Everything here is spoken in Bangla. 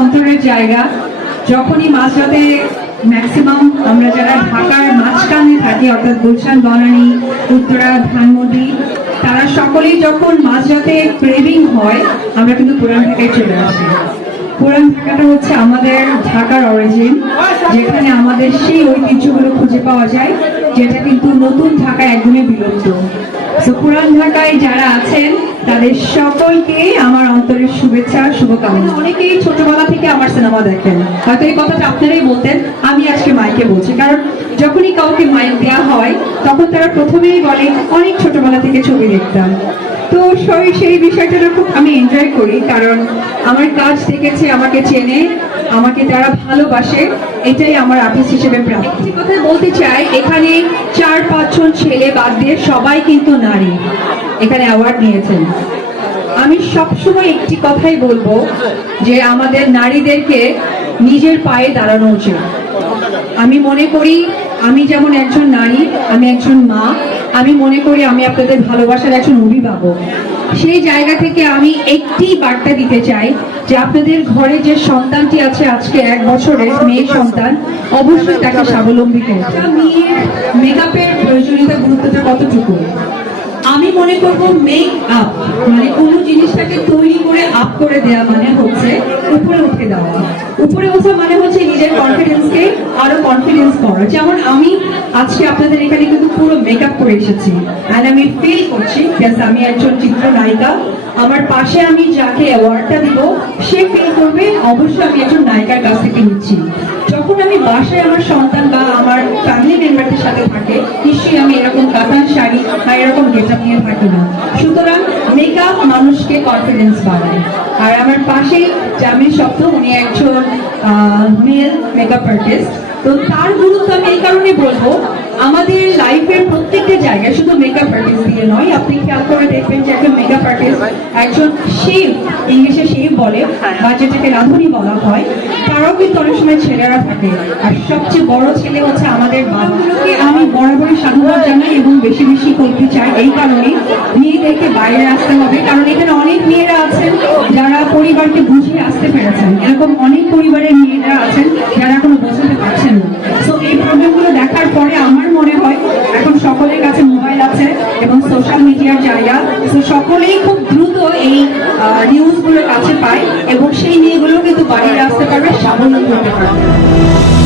অন্তরের জায়গা। যখনই মাঝরাতে ম্যাক্সিমাম আমরা যারা ঢাকার মাঝখানে থাকি, অর্থাৎ গুলশান, বনানী, উত্তরা, ধানমন্ডি, তারা সকলেই যখন মাঝরাতে ক্রেভিং হয়, আমরা কিন্তু পুরান ঢাকায় চলে আসি। পুরান ঢাকাটা হচ্ছে আমাদের ঢাকার অরিজিন যেখানে আমাদের সেই ঐতিহ্যগুলো খুঁজে পাওয়া যায়, যেটা কিন্তু নতুন ঢাকায় একদমই বিলুপ্ত। তো পুরান ঢাকায় যারা আছেন, তাদের সকলকে আমার অন্তরের শুভেচ্ছা, শুভকামনা। অনেকেই ছোটবেলা থেকে আমার সিনেমা দেখেন। হয়তো এই কথাটা আপনারাই বলতেন, আমি আজকে মাইকে বলছি। কারণ যখনই কাউকে মাইক দেওয়া হয়, তখন তারা প্রথমেই বলে, অনেক ছোটবেলা থেকে ছবি দেখতাম। তো সেই সেই বিষয়টা খুব আমি এনজয় করি, কারণ আমার কাজ দেখেছে, আমাকে চেনে আমাকে যারা ভালোবাসে, এটাই আমার আর্টিস্ট হিসেবে প্রাপ্ত। একটি কথা বলতে চাই, এখানে চার পাঁচজন ছেলে বাদ দিয়ে সবাই কিন্তু নারী। এখানে অ্যাওয়ার্ড নিয়েছেন। আমি সবসময় একটি কথাই বলব যে আমাদের নারীদেরকে নিজের পায়ে দাঁড়ানো উচিত। আমি মনে করি আমি যেমন একজন নারী, আমি একজন মা, আমি মনে করি আমি আপনাদের ভালোবাসার একজন অভিভাবক। সেই জায়গা থেকে আমি একটি বার্তা দিতে চাই যে আপনাদের ঘরে যে সন্তানটি আছে আজকে এক বছরের মেয়ে সন্তান, অবশ্যই তাকে স্বাবলম্বী করতে। মেয়ের মেকআপের প্রয়োজনীয়তা গুরুত্বটা কতটুকু? আমি মনে করব মেক আপ মানে কোনো জিনিসটাকে তৈরি করে আপ করে দেওয়া মানে হচ্ছে উপরে উঠে দেওয়া। উপরে ওঠা মানে হচ্ছে নিজের কনফিডেন্সকে আরও কনফিডেন্স করা যেমন আমি আজকে আপনাদের এখানে কিন্তু পুরো মেকআপ করে এসেছি। আর আমি ফিল করছি yes, আমি একজন চিত্রনায়িকা। আমার পাশে আমি যাকে অ্যাওয়ার্ডটা দিব সে ফিল করবে অবশ্যই আমি একজন নায়িকার কাছ থেকে নিচ্ছি। যখন আমি বাসায় আমার সন্তান বা আমার ফ্যামিলি মেম্বারদের সাথে থাকে নিশ্চয়ই আমি এরকম কাতান শাড়ি বা এরকম গেটআপ নিয়ে থাকি না। সুতরাং মেকআপ মানুষকে কনফিডেন্স বাড়ায়। আর আমার পাশেই জামির শব্দ উনি একজন মেল মেকআপ আর্টিস্ট তো তার গুরুত্ব আমি এই কারণে বলব, আমাদের লাইফের প্রত্যেকটা জায়গায় শুধু মেকআপ আর্টিস্ট দিয়ে নয় আপনি খেয়াল করে দেখবেন যে একজন মেকআপ আর্টিস্ট একজন শেফ ইংলিশে শেফ বলে বা যেটাকে রাঁধুনি বলা হয়। তারাও কিন্তু অনেক সময় ছেলেরা থাকে। আর সবচেয়ে বড় ছেলে হচ্ছে আমাদের বাচ্চাকে আমি বরাবরই সাধুবাদ জানাই এবং বেশি বেশি করতে চাই। এই কারণে মেয়েদেরকে বাইরে আসতে হবে। কারণ এখানে অনেক মেয়েরা আছেন যারা পরিবারকে বুঝিয়ে আসতে পেরেছেন এরকম অনেক পরিবারের মেয়েরা আছেন যারা এখনও বোঝাতে পারছেন না তো এই প্রবলেমগুলো দেখার পরে আমার মনে হয় এখন সকলের কাছে মোবাইল আছে এবং সোশ্যাল মিডিয়ার জায়গা তো সকলেই খুব দ্রুত এই নিউজগুলোর কাছে পায় এবং সেই নিয়েগুলো কিন্তু বাইরে আসতে পারবে সামান্য হতে পারবে